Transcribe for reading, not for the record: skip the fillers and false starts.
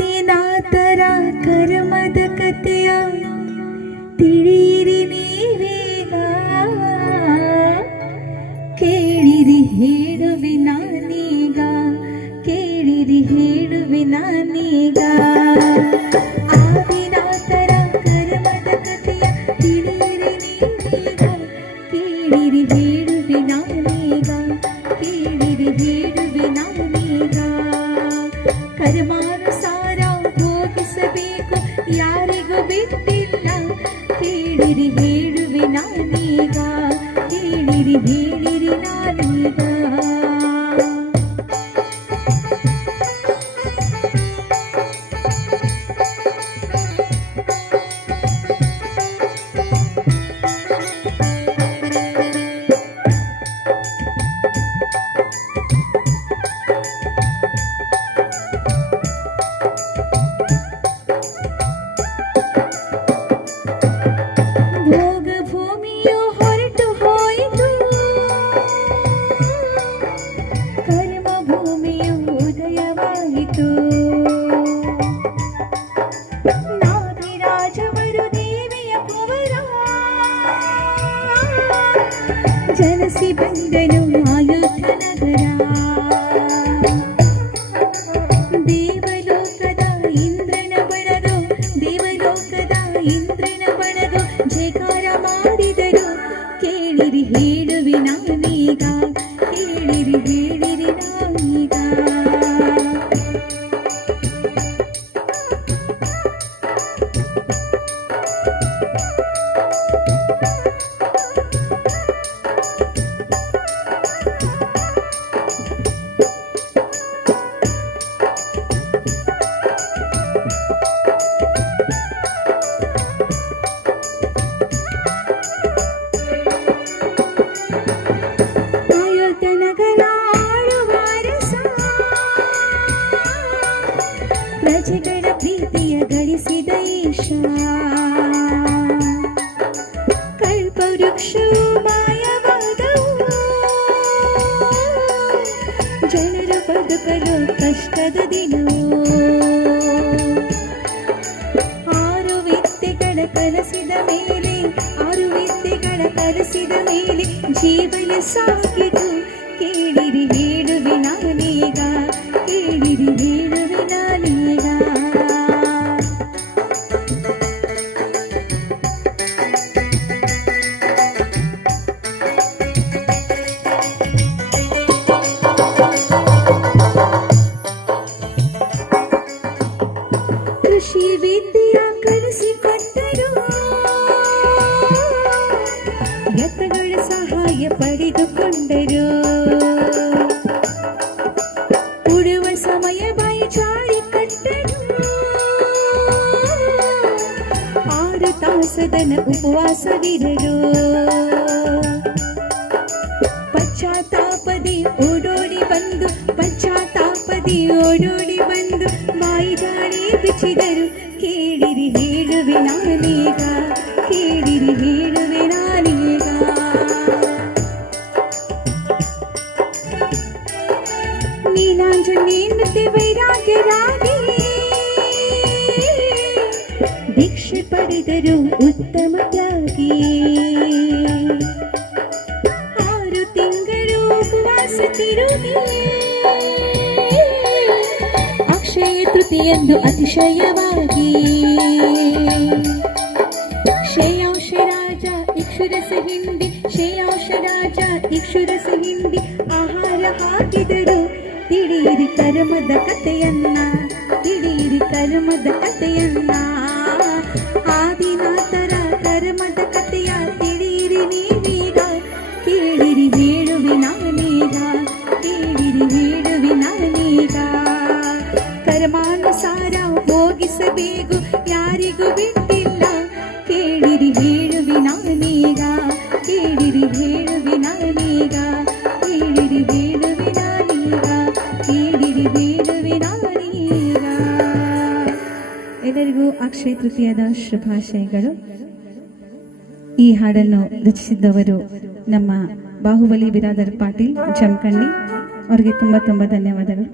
ಆದಿನಾಥರ ಕರ್ಮದ ಕಥೆಯ ತಿಳಿಯಿರಿ ನೀವೀಗ, ಕೇಳಿರಿ ಹೇಳುವೆ ನಾನೀಗ, ಕೇಳಿರಿ ಹೇಳುವೆ ನಾನೀಗ. ಆದಿನಾಥರ ಕರ್ಮದ ಕಥೆಯ ತಿಳಿಯಿರಿ ನೀವೀಗ, ಕೇಳಿರಿ ಹೇಳುವೆ ನಾನೀಗ, ಕೇಳಿರಿ ಹೇಳುವೆ ನಾನೀಗ. ಕರ್ಮಾನುಸಾರ ಭೋಗಿಸಬೇಕು ಯಾರಿಗೂ ಬಿಟ್ಟಿಲ್ಲ, ಕೇಳಿರಿ ಹೇಳುವೆ ನಾನೀಗ, ಕೇಳಿರಿ ಹೇಳಿರಿ ನಾನೀಗ. ಭೋಗ ಭೂಮಿಯು ಹೊರಟು ಹೋಯಿತು, ಕರ್ಮ ಭೂಮಿಯು ಉದಯವಾಯಿತು. ನಾದಿರಾಜವರು ದೇವಿಯ ಕುವರ, ಜನಿಸಿ ಬಂದನು ಆಯುಧ ನಗರ. ದೇವಲೋಕದ ಇಂದ್ರನ ಬಳಗು, ದೇವಲೋಕದ ಇಂದ್ರನ ಬಳಗು ಜಯಕಾರ ಮಾಡಿದರು, ಕೇಳಿರಿ ಹೇಳುವೆ ನಾನೀಗ, ಕೇಳಿರಿ ಹೇಳಿರಿ ನಾನೀಗ. ಪ್ರಜೆಗಳ ಪ್ರೀತಿಯ ಗಳಿಸಿದ ಈಶ, ಕಲ್ಪವೃಕ್ಷವು ಮಾಯವಾದವು, ಜನರು ಬದುಕಲು ಕಷ್ಟದ ದಿನವು. ಆರು ವಿದ್ಯೆಗಳ ಕಲಿಸಿದ ಮೇಲೆ, ಆರು ವಿದ್ಯೆಗಳ ಕಲಿಸಿದ ಮೇಲೆ ಜೀವನ ಸಾಗಿತು, ಕೇಳಿರಿ ಹೇಳುವೆ ನಾನೀಗ, ಕೇಳಿರಿ ಹೇಳುವೆ ನಾನೀಗ. ಕೃಷಿ ವಿದ್ಯೆಯ ಕಲಿಸಿಕೊಟ್ಟರು, ಎತ್ತುಗಳ ಸಹಾಯ ಪಡೆದುಕೊಂಡರು. ಉಡುವ ಸಮಯ ಬಾಯಿ ಚಾಡಿ ಕಟ್ಟರು, 6 ತಾಸದನ ಉಪವಾಸವಿರರು. ಪಶ್ಚಾತ್ತಾಪದಿ ಓಡೋಡಿ ಬಂದು, ಪಶ್ಚಾತ್ತಾಪದಿ ಓಡೋಡಿ ಬಂದು ಬಾಯಿ ಜಾಡಿ ಬಿಚ್ಚಿದರು, ಕೇಳಿರಿ ಹೇಳುವೆ ನಾನೀಗ, ಕೇಳಿರಿ ಹೇಳುವೆ ನಾನೀಗ. ನೀಲಾಂಜನೇಯನಂತೆ ವೈರಾಗ್ಯರಾಗಿ ದೀಕ್ಷೆ ಪಡೆದರು ಉತ್ತಮ ತ್ಯಾಗಿ. 6 ತಿಂಗಳು ಉಪವಾಸ ತಿರುಗಿ, ಅಕ್ಷಯ ತೃತೀಯಂದು ಅತಿಶಯವಾಗಿ ಶ್ರೇಯಾಂಶ ರಾಜ ಇಕ್ಷುರಸ ಹಿಂಡಿ, ಶ್ರೇಯಾಂಶ ರಾಜ ಇಕ್ಷುರಸ ಹಿಂಡಿ ಆಹಾರ ಹಾಕಿದರು, ತಿಳಿಯಿರಿ ಕರ್ಮದ ಕಥೆಯನ್ನ, ತಿಳಿಯಿರಿ ಕರ್ಮದ ಕಥೆಯನ್ನ. ಆದಿನಾಥರ ಕರ್ಮದ ಕಥೆಯ ತಿಳಿಯಿರಿ ನೀವೀಗ, ಕೇಳಿರಿ ಹೇಳುವೆ ನಾನೀಗ, ಕೇಳಿರಿ ಹೇಳುವೆ ನಾನೀಗ. ಕರ್ಮಾನುಸಾರ ಭೋಗಿಸಬೇಕು ಯಾರಿಗೂ ಬಿಟ್ಟಿಲ್ಲ, ಕೇಳಿರಿ ಹೇಳುವೆ ನಾನೀಗ, ಕೇಳಿರಿ ಹೇಳುವೆ ನಾನೀಗ, ಕೇಳಿರಿ ಹೇಳುವೆ ನಾನೀಗ, ಕೇಳಿರಿ ಹೇಳುವೆ ನಾನೀಗ. ಎಲ್ಲರಿಗೂ ಅಕ್ಷಯ ತೃತೀಯದ ಶುಭಾಶಯಗಳು. ಈ ಹಾಡನ್ನು ರಚಿಸಿದ್ದವರು ನಮ್ಮ ಬಾಹುಬಲಿ ಬಿರಾದರ್ ಪಾಟೀಲ್ ಜಮಖಂಡಿ. ಅವರಿಗೆ ತುಂಬ ಧನ್ಯವಾದಗಳು.